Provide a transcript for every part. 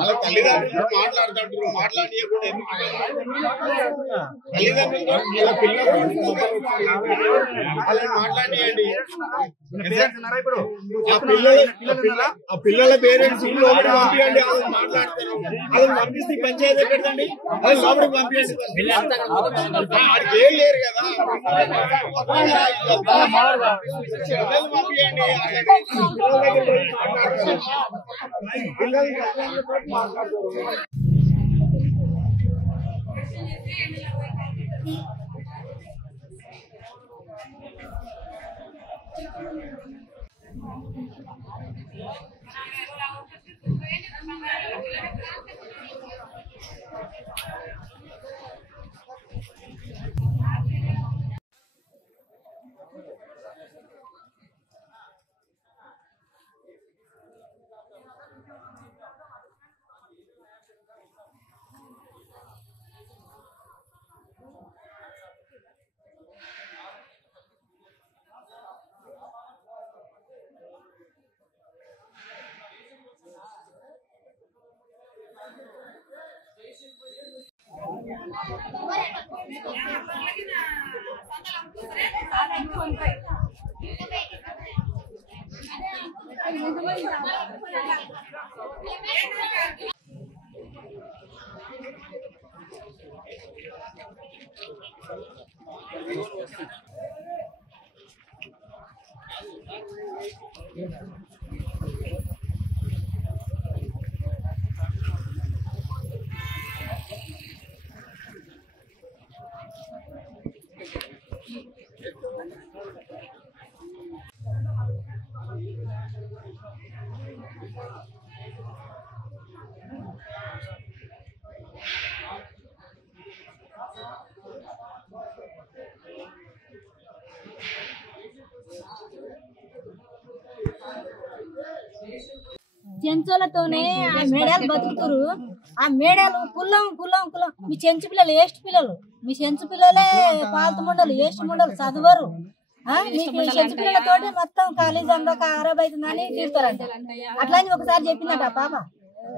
అలా తల్లిదండ్రులు మాట్లాడుతుంటారు, మాట్లాడియకుండా తల్లిదండ్రులు అలా మాట్లాడియండి. ఆ పిల్లల పేరెంట్స్ లోపలికి పంపించండి, వాళ్ళని మాట్లాడతారు. వాళ్ళని పంపిస్తే పంచాయతీ ఎక్కడండి, వాళ్ళని లోపలికి పంపించండి. వాడికి ఏం లేరు కదా, పంపించండి. చెంచులతోనే ఆ మేడలు బతుకుతారు. ఆ మేడలు కులం కులం కులం. మీ చెంచు పిల్లలు ఏస్ట్ పిల్లలు, మీ చెంచు పిల్లలే పాలత ముండలు, ఏస్ట్ ముండలు చదువరు. మీకు చెంచు పిల్లలతోటి మొత్తం కాలేజీ అంతా ఖరాబ్ అవుతుందని తీరుతారంట. అట్లా అని ఒకసారి చెప్పిందట పాప.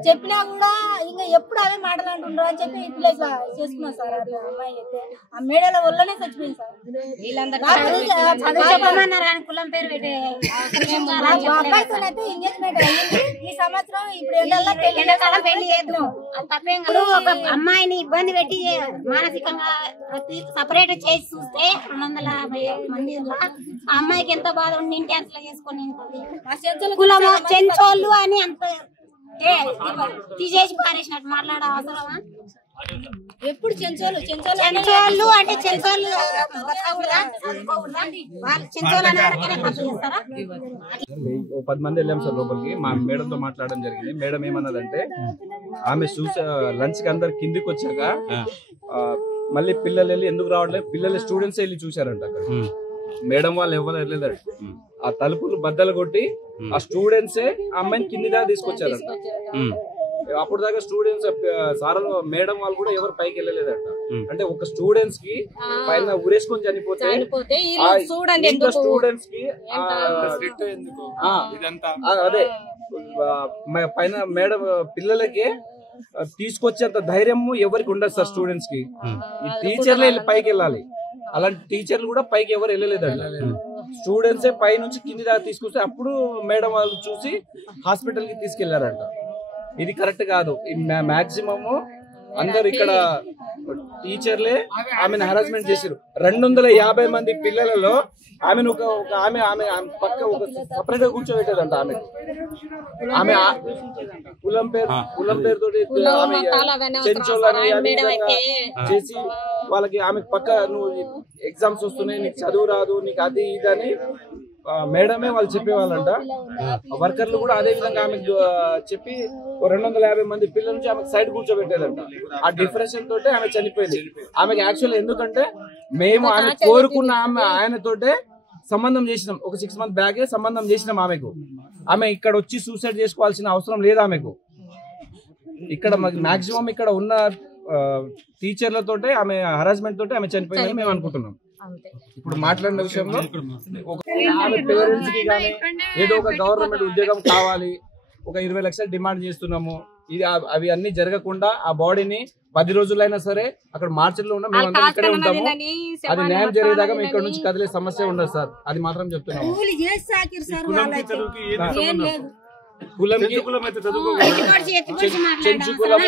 చెప్పినా కూడా ఇంకా ఎప్పుడు అవే మాటలు అంటుండ్రు అని చెప్పి ఇట్లా చేసుకున్నాం సార్. అమ్మాయి అయితే ఆ మేడల వల్లనే చచ్చిపోయింది సార్. అబ్బాయితోనైతే ఎంగేజ్మెంట్ అయ్యింది ఈ సంవత్సరం. ఇప్పుడు ఎండాకాలం పెళ్లి చేద్దాం. ఒక అమ్మాయిని ఇబ్బంది పెట్టి మానసికంగా సపరేట్ చేసి చూస్తే 250 మంది ఆ అమ్మాయికి ఎంత బాధ ఉండి ఇంటి అట్లా చేసుకొని కులమో చెంచోళ్ళు అని అంత తీసేసి పారేసినట్టు మాట్లాడే అవసరమా? ఎప్పుడు చెంచోళ్ళు చెంచోళ్ళు చెంచోళ్ళు అంటే చెంచోళ్ళు చెంచోళ్ళు అనే వరకే పంపిస్తారా? 10 మంది వెళ్ళాం సార్ లోపలికి. మా మేడంతో మాట్లాడడం జరిగింది. మేడం ఏమన్నదంటే ఆమె లంచ్ కి అందరు కిందికి వచ్చాక మళ్ళీ పిల్లలు వెళ్ళి ఎందుకు రావట్లేదు, పిల్లలు స్టూడెంట్స్ వెళ్ళి చూసారంట. అక్కడ మేడం వాళ్ళు ఎవరు వెళ్ళలేదంట. ఆ తలుపులు బద్దలు కొట్టి ఆ స్టూడెంట్సే అమ్మాయిని కింది దాకా తీసుకొచ్చారంట. అప్పుడు దాకా స్టూడెంట్స్ సార్ మేడం వాళ్ళు కూడా ఎవరు పైకి వెళ్ళలేదంట. అంటే ఒక స్టూడెంట్స్ కి పైన ఉరేసుకొని చనిపోతే స్టూడెంట్స్ కి అదే పైన మేడం పిల్లలకి తీసుకొచ్చేంత ధైర్యం ఎవరికి ఉండదు సార్. స్టూడెంట్స్ కి ఈ టీచర్లే వెళ్ళి పైకి వెళ్ళాలి. అలాంటి టీచర్లు కూడా పైకి ఎవరు వెళ్ళలేదంట. స్టూడెంట్సే పై నుంచి కింది దాకా తీసుకొస్తే అప్పుడు మేడం వాళ్ళు చూసి హాస్పిటల్ కి తీసుకెళ్లారంట. ఇది కరెక్ట్ కాదు. మాక్సిమము అందరు ఇక్కడ టీచర్లే ఆమెను హరాస్మెంట్ చేశారు. 250 మంది పిల్లలలో ఆమెను ఆమె పక్క ఒక సపరేట్ గా కూర్చోబెట్టేదంట. ఆమె కులం పేరుతోటి ఆమె చెంచోళ్ళని చేసి వాళ్ళకి ఆమె పక్క నువ్వు ఎగ్జామ్స్ వస్తున్నాయి, నీకు చదువు రాదు, నీకు అది ఇదని మేడమే వాళ్ళు చెప్పేవాళ్ళంట. వర్కర్లు కూడా అదే విధంగా ఆమెకు చెప్పి 250 మంది పిల్లల నుంచి ఆమెకు సైడ్ కూర్చోబెట్టేదంట. ఆ డిఫరెన్స్ తోటే ఆమె చనిపోయింది. ఆమెకి యాక్చువల్ ఎందుకంటే మేము ఆమె కోరుకున్న ఆయనతోటే సంబంధం చేసినాం. ఒక 6 months బ్యాకే సంబంధం చేసినాం ఆమెకు. ఆమె ఇక్కడ వచ్చి సూసైడ్ చేసుకోవాల్సిన అవసరం లేదు ఆమెకు. ఇక్కడ మాక్సిమం ఇక్కడ ఉన్న టీచర్లతోటే ఆమె హరాస్మెంట్ తోటే ఆమె చనిపోయిందని మేము అనుకుంటున్నాం. ఇప్పుడు మాట్లాడిన విషయంలో ఆమె పేరెంట్స్ కి కానీ ఏదో ఒక గవర్నమెంట్ ఉద్యోగం కావాలి, ఒక 20 లక్షలు డిమాండ్ చేస్తున్నాము. ఇది అవి అన్ని జరగకుండా ఆ బాడీని 10 రోజులైనా సరే అక్కడ మార్చిలో ఉన్న మేమందరం ఇక్కడే ఉంటాము. అది న్యాయం జరిగేదాకా మేము ఇక్కడ నుంచి కదిలే సమస్య ఉండదు సార్. అది మాత్రం చెప్తున్నాము. కులంకి చెంచు కులం